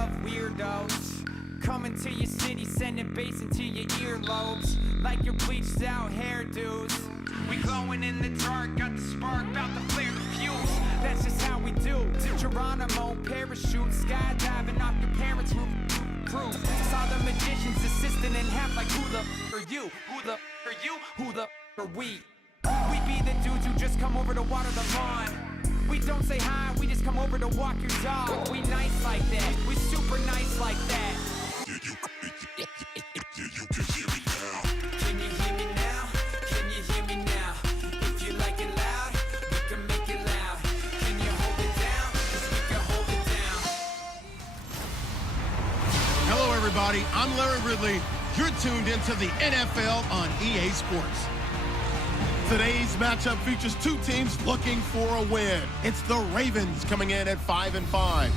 of weirdos coming to your city, sending bass into your earlobes like your bleached out hairdos. We glowing in the dark, got the spark, about to flare the fuse. That's just how we do. To Geronimo, parachute, skydiving off your parents' roof. Saw the magician's assistant in half like who the are you? Who the are you? Who the are we? We be the dudes who just come over to water the lawn. We don't say hi, we just come over to walk your dog. We nice like that, we super nice like that. Can you hear me now? Can you hear me now? If you like it loud, we can make it loud. Can you hold it down? 'Cause we can hold it down. Hello everybody, I'm Larry Ridley. You're tuned into the NFL on EA Sports. Today's matchup features two teams looking for a win. It's the Ravens coming in at 5-5,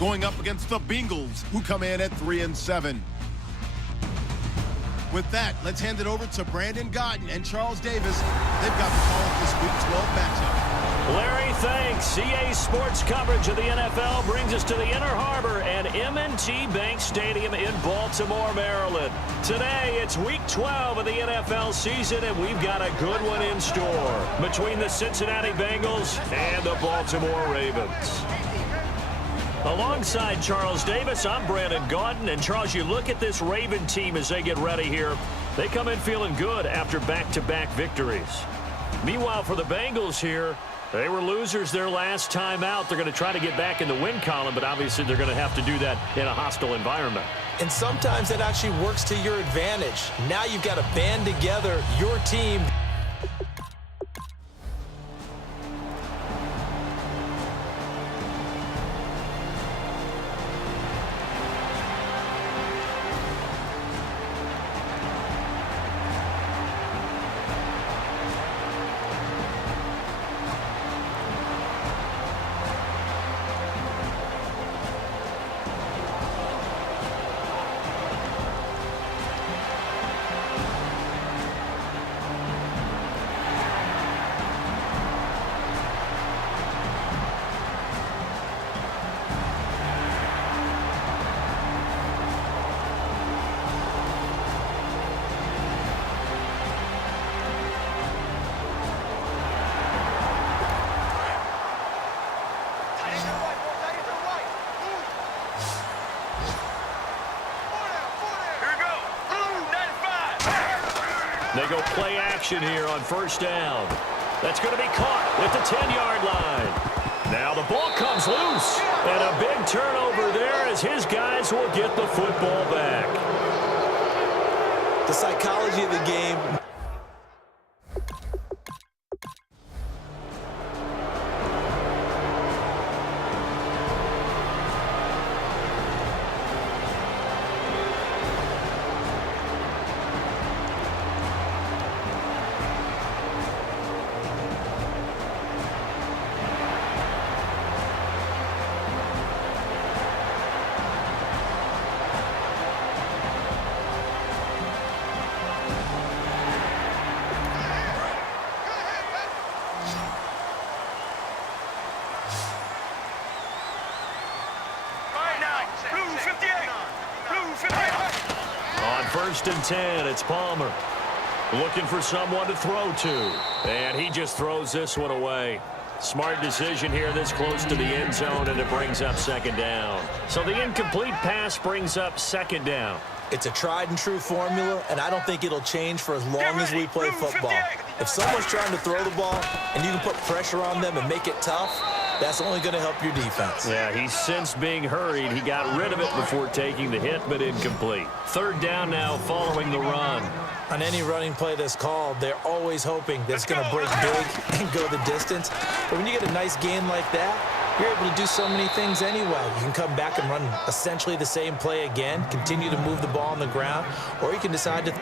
going up against the Bengals, who come in at 3-7. With that, let's hand it over to Brandon Godden and Charles Davis. They've got the call of this Week 12 matchup. Larry, thanks. EA Sports coverage of the NFL brings us to the Inner Harbor and M&T Bank Stadium in Baltimore, Maryland. Today, it's Week 12 of the NFL season, and we've got a good one in store between the Cincinnati Bengals and the Baltimore Ravens. Alongside Charles Davis, I'm Brandon Gaudin. And Charles, you look at this Raven team as they get ready here. They come in feeling good after back-to-back victories. Meanwhile, for the Bengals here, they were losers their last time out. They're going to try to get back in the win column, but obviously they're going to have to do that in a hostile environment. And sometimes that actually works to your advantage. Now you've got to band together your team. They go play action here on first down. That's going to be caught at the 10-yard line. Now the ball comes loose. And a big turnover there as his guys will get the football back. The psychology of the game. On 1st and 10, it's Palmer. Looking for someone to throw to. And he just throws this one away. Smart decision here this close to the end zone, and it brings up 2nd down. So the incomplete pass brings up 2nd down. It's a tried and true formula, and I don't think it'll change for as long as we play football. If someone's trying to throw the ball and you can put pressure on them and make it tough, that's only going to help your defense. Yeah, he's since being hurried. He got rid of it before taking the hit, but incomplete. 3rd down now following the run. On any running play that's called, they're always hoping that it's going to break big and go the distance. But when you get a nice gain like that, you're able to do so many things anyway. You can come back and run essentially the same play again, continue to move the ball on the ground, or you can decide to...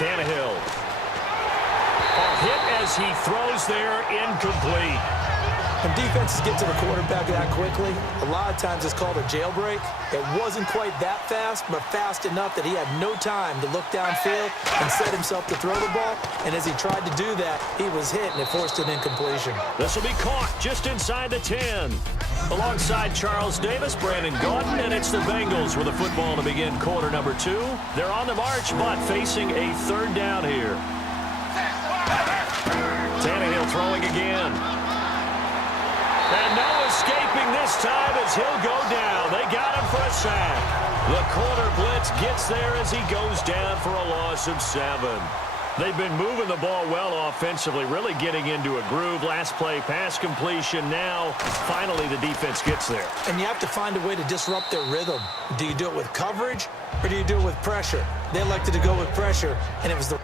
Tannehill. A hit as he throws there, incomplete. When defenses get to the quarterback that quickly, a lot of times it's called a jailbreak. It wasn't quite that fast, but fast enough that he had no time to look downfield and set himself to throw the ball. And as he tried to do that, he was hit, and it forced an incompletion. This will be caught just inside the 10. Alongside Charles Davis, Brandon Gaudin, and it's the Bengals with a football to begin quarter number 2. They're on the march, but facing a third down here. Tannehill throwing again. And no escaping this time as he'll go down. They got him for a sack. The corner blitz gets there as he goes down for a loss of 7. They've been moving the ball well offensively, really getting into a groove. Last play, pass completion. Now, finally, the defense gets there. And you have to find a way to disrupt their rhythm. Do you do it with coverage, or do you do it with pressure? They elected to go with pressure, and it was the...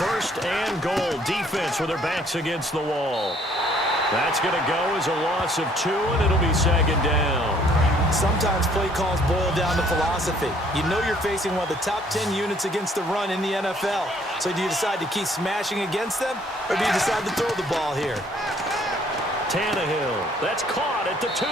First and goal. Defense with their backs against the wall. That's going to go as a loss of 2, and it'll be second down. Sometimes play calls boil down to philosophy. You know you're facing one of the top 10 units against the run in the NFL. So do you decide to keep smashing against them, or do you decide to throw the ball here? Tannehill. That's caught at the 2.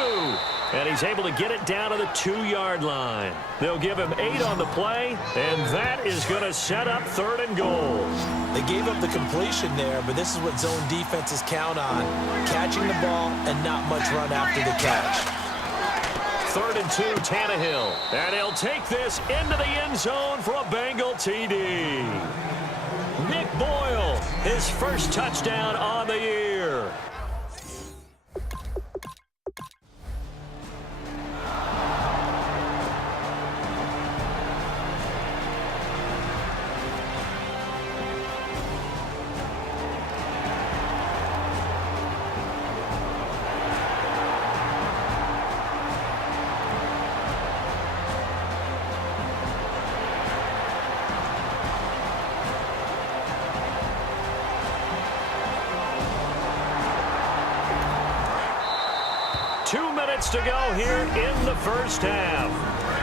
And he's able to get it down to the 2-yard line. They'll give him 8 on the play, and that is going to set up third and goal. They gave up the completion there, but this is what zone defenses count on. Catching the ball and not much run after the catch. Third and 2, Tannehill. And he'll take this into the end zone for a Bengal TD. Nick Boyle, his first touchdown on the year. To go here in the first half.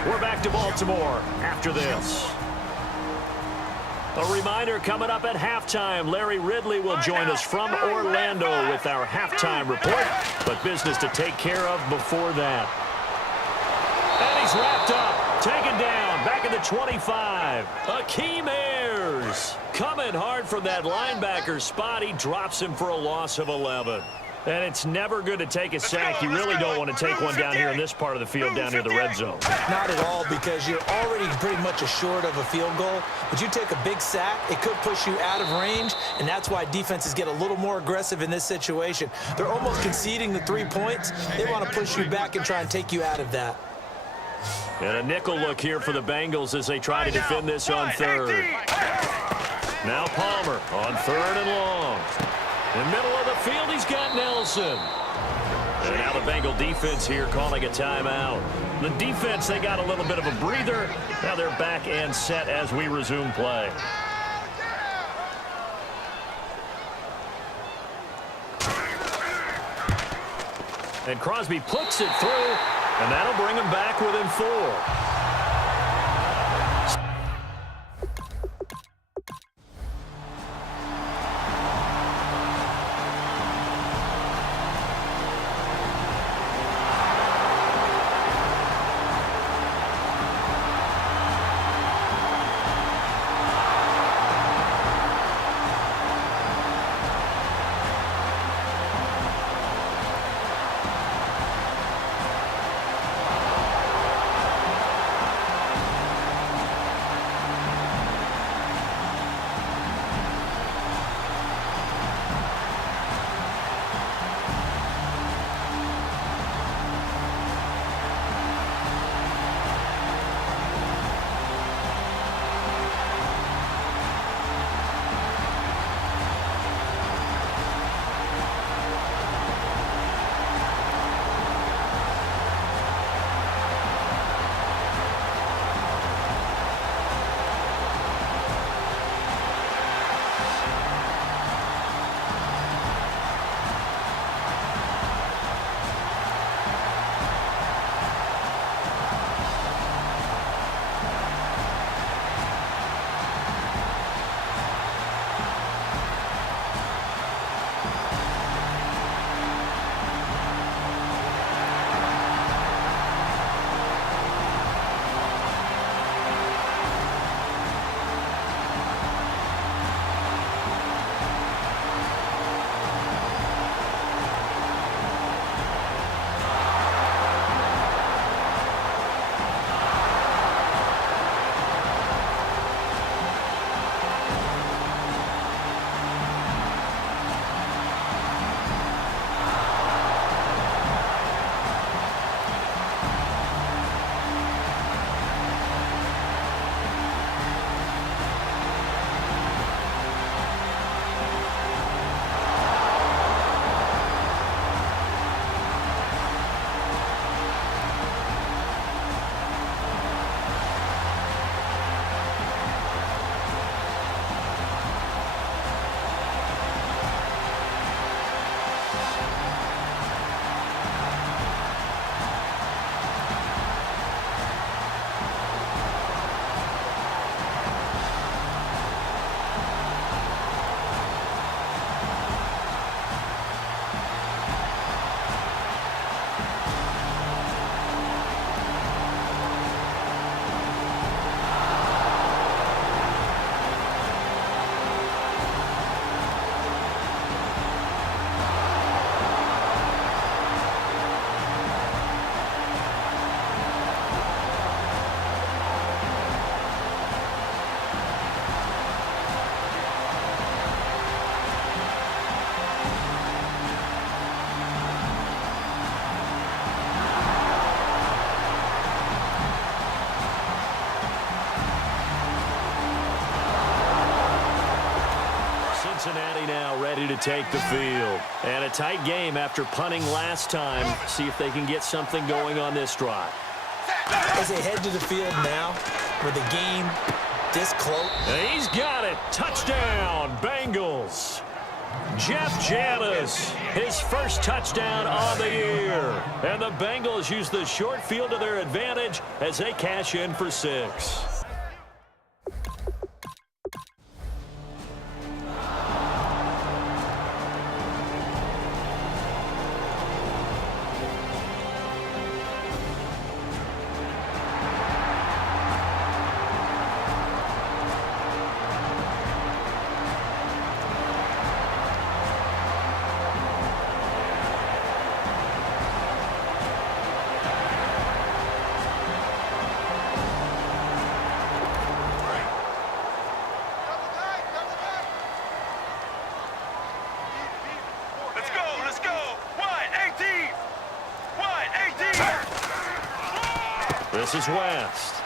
We're back to Baltimore after this. A reminder coming up at halftime. Larry Ridley will join us from Orlando with our halftime report, but business to take care of before that. And he's wrapped up, taken down, back at the 25. Akeem Ayers coming hard from that linebacker spot. He drops him for a loss of 11. And it's never good to take a sack. You really don't want to take one down here in this part of the field, down near the red zone. Not at all, because you're already pretty much assured of a field goal. But you take a big sack, it could push you out of range, and that's why defenses get a little more aggressive in this situation. They're almost conceding the 3 points. They want to push you back and try and take you out of that. And a nickel look here for the Bengals as they try to defend this on third. Now Palmer on third and long. In the middle of the field, he's got Nelson. And now the Bengal defense here calling a timeout. The defense, they got a little bit of a breather. Now they're back and set as we resume play. And Crosby puts it through, and that'll bring him back within 4. Cincinnati now ready to take the field. And a tight game after punting last time. See if they can get something going on this drive. As they head to the field now, with the game this close. And he's got it. Touchdown, Bengals. Jeff Janis, his first touchdown on the year. And the Bengals use the short field to their advantage as they cash in for 6. This is West.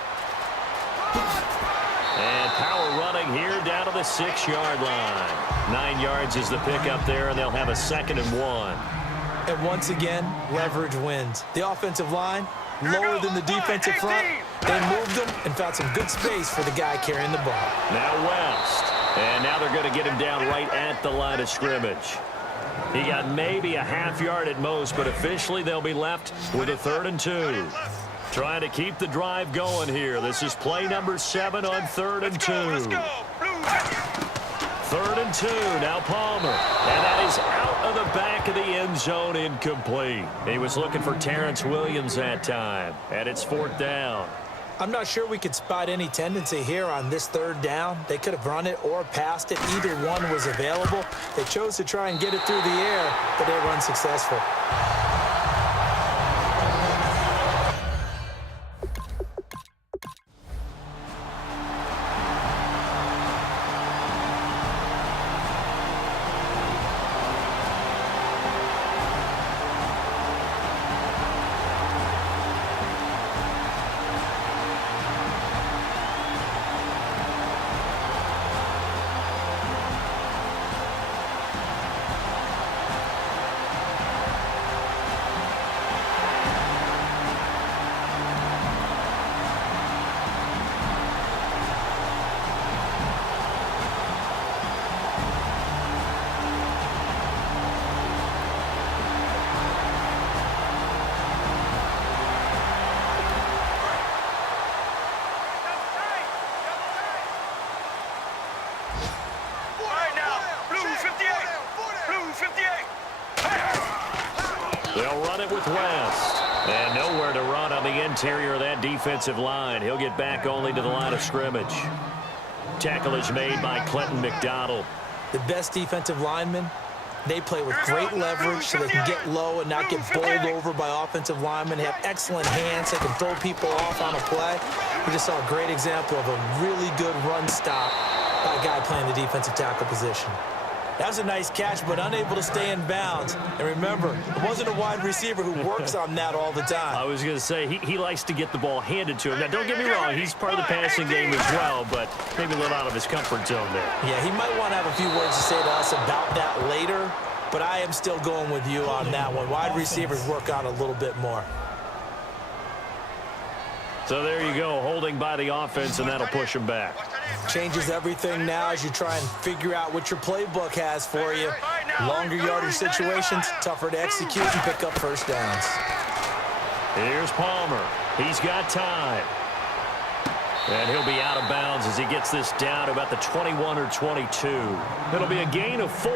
And power running here down to the 6-yard line. 9 yards is the pickup there, and they'll have a 2nd and 1. And once again, leverage wins. The offensive line, lower than the defensive front. They moved them and found some good space for the guy carrying the ball. Now West. And now they're going to get him down right at the line of scrimmage. He got maybe a half yard at most, but officially they'll be left with a 3rd and 2. Trying to keep the drive going here. This is play number 7 on 3rd and 2. 3rd and 2. Now Palmer. And that is out of the back of the end zone, incomplete. He was looking for Terrence Williams that time. And it's 4th down. I'm not sure we could spot any tendency here on this 3rd down. They could have run it or passed it. Either one was available. They chose to try and get it through the air, but they were unsuccessful. They'll run it with West. And nowhere to run on the interior of that defensive line. He'll get back only to the line of scrimmage. Tackle is made by Clinton McDonald. The best defensive linemen, they play with great leverage so they can get low and not get bowled over by offensive linemen. They have excellent hands. They can throw people off on a play. We just saw a great example of a really good run stop by a guy playing the defensive tackle position. That was a nice catch, but unable to stay in bounds. And remember, it wasn't a wide receiver who works on that all the time. I was going to say, he likes to get the ball handed to him. Now, don't get me wrong, he's part of the passing game as well, but maybe a little out of his comfort zone there. Yeah, he might want to have a few words to say to us about that later, but I am still going with you on that one. Wide receivers work on a little bit more. So there you go, holding by the offense, and that'll push him back. Changes everything now as you try and figure out what your playbook has for you. Longer yardage situations, tougher to execute and pick up first downs. Here's Palmer. He's got time. And he'll be out of bounds as he gets this down to about the 21 or 22. It'll be a gain of 4,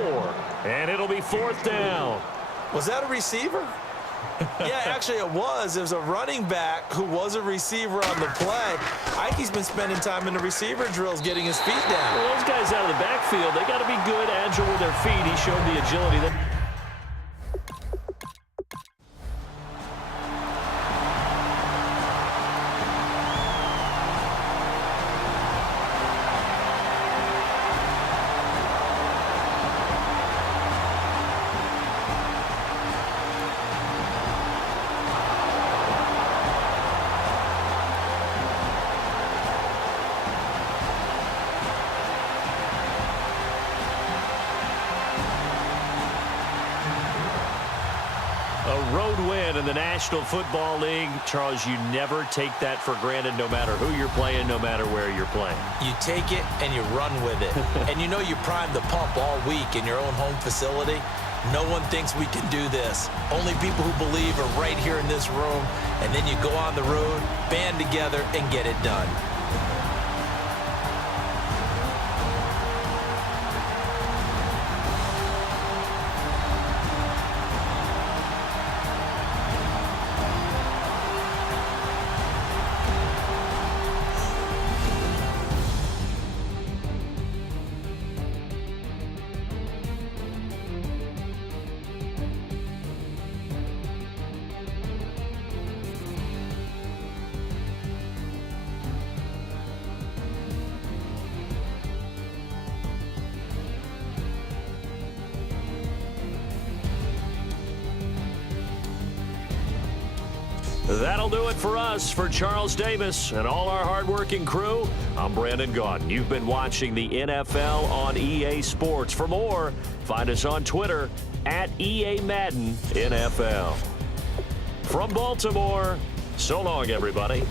and it'll be 4th down. Was that a receiver? Yeah, actually it was. It was a running back who was a receiver on the play. Ike's been spending time in the receiver drills getting his feet down. Well, those guys out of the backfield, they got to be good, agile with their feet. He showed the agility that... A road win in the National Football League. Charles, you never take that for granted no matter who you're playing, no matter where you're playing. You take it and you run with it. And you know you primed the pump all week in your own home facility. No one thinks we can do this. Only people who believe are right here in this room. And then you go on the road, band together, and get it done. That'll do it for us. For Charles Davis and all our hardworking crew, I'm Brandon Gaudin. You've been watching the NFL on EA Sports. For more, find us on Twitter at EA Madden NFL. From Baltimore, so long, everybody.